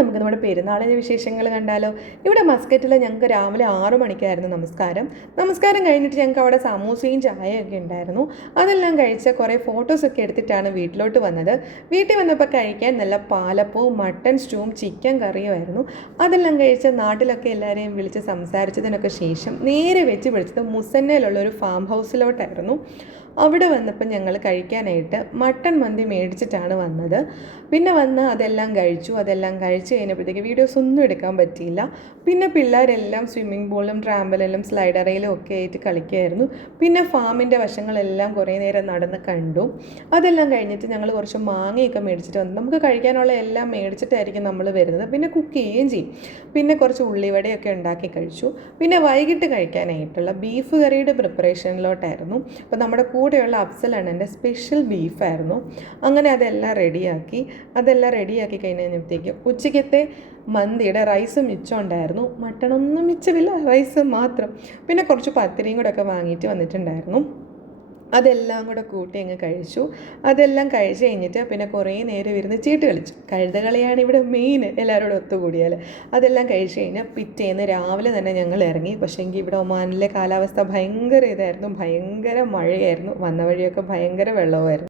നമുക്ക് നമ്മുടെ പെരുന്നാളിൻ്റെ വിശേഷങ്ങൾ കണ്ടാലോ. ഇവിടെ മസ്കറ്റിൽ ഞങ്ങൾക്ക് രാവിലെ 6 മണിക്കായിരുന്നു നമസ്കാരം കഴിഞ്ഞിട്ട് ഞങ്ങൾക്ക് അവിടെ സമൂസയും ചായയൊക്കെ ഉണ്ടായിരുന്നു. അതെല്ലാം കഴിച്ച കുറേ ഫോട്ടോസൊക്കെ എടുത്തിട്ടാണ് വീട്ടിലോട്ട് വന്നത്. വീട്ടിൽ വന്നപ്പോൾ കഴിക്കാൻ നല്ല പാലപ്പവും മട്ടൺ സ്റ്റൂവും ചിക്കൻ കറിയുമായിരുന്നു. അതെല്ലാം കഴിച്ച് നാട്ടിലൊക്കെ എല്ലാവരെയും വിളിച്ച് സംസാരിച്ചതിനൊക്കെ ശേഷം നേരെ വെച്ച് പിടിച്ചത് മുസന്നയിലുള്ള ഒരു ഫാം ഹൗസിലോട്ടായിരുന്നു. അവിടെ വന്നപ്പോൾ ഞങ്ങൾ കഴിക്കാനായിട്ട് മട്ടൺ മന്തി മേടിച്ചിട്ടാണ് വന്നത്. പിന്നെ വന്ന് അതെല്ലാം കഴിച്ച് കഴിഞ്ഞപ്പോഴത്തേക്ക് വീഡിയോസ് ഒന്നും എടുക്കാൻ പറ്റിയില്ല. പിന്നെ പിള്ളേരെല്ലാം സ്വിമ്മിംഗ് പൂളിലും ട്രാമ്പലിലും സ്ലൈഡറയിലും ഒക്കെ ആയിട്ട് കളിക്കുകയായിരുന്നു. പിന്നെ ഫാമിൻ്റെ വശങ്ങളെല്ലാം കുറേ നേരം നടന്ന് കണ്ടു. അതെല്ലാം കഴിഞ്ഞിട്ട് ഞങ്ങൾ കുറച്ച് മാങ്ങയൊക്കെ മേടിച്ചിട്ട് വന്നു. നമുക്ക് കഴിക്കാനുള്ള എല്ലാം മേടിച്ചിട്ടായിരിക്കും നമ്മൾ വരുന്നത്. പിന്നെ കുക്ക് ചെയ്യുകയും ചെയ്യും. പിന്നെ കുറച്ച് ഉള്ളിവടയൊക്കെ ഉണ്ടാക്കി കഴിച്ചു. പിന്നെ വൈകിട്ട് കഴിക്കാനായിട്ടുള്ള ബീഫ് കറിയുടെ പ്രിപ്പറേഷനിലോട്ടായിരുന്നു. അപ്പോൾ നമ്മുടെ കൂടെയുള്ള അഫ്സലാണ് എൻ്റെ സ്പെഷ്യൽ ബീഫായിരുന്നു. അങ്ങനെ അതെല്ലാം റെഡിയാക്കി കഴിഞ്ഞപ്പോഴത്തേക്കും ഉച്ചയ്ക്കത്തെ മന്തിയുടെ റൈസ് മിച്ചം ഉണ്ടായിരുന്നു. മട്ടണൊന്നും മിച്ചമില്ല, റൈസ് മാത്രം. പിന്നെ കുറച്ച് പത്തിരിയും കൂടെ ഒക്കെ വാങ്ങിയിട്ട് വന്നിട്ടുണ്ടായിരുന്നു. അതെല്ലാം കൂടെ കൂട്ടി അങ്ങ് കഴിച്ചു. അതെല്ലാം കഴിച്ച് കഴിഞ്ഞിട്ട് പിന്നെ കുറേ നേരം ഇരുന്ന് ചീട്ട് കളിച്ചു. കഴുത കളിയാണ് ഇവിടെ മെയിൻ, എല്ലാവരോടും ഒത്തുകൂടിയാൽ. അതെല്ലാം കഴിച്ച് കഴിഞ്ഞാൽ പിറ്റേന്ന് രാവിലെ തന്നെ ഞങ്ങൾ ഇറങ്ങി. പക്ഷേ എങ്കിൽ ഇവിടെ ഒമാനിലെ കാലാവസ്ഥ ഭയങ്കര മഴയായിരുന്നു. വന്ന വഴിയൊക്കെ ഭയങ്കര വെള്ളമായിരുന്നു.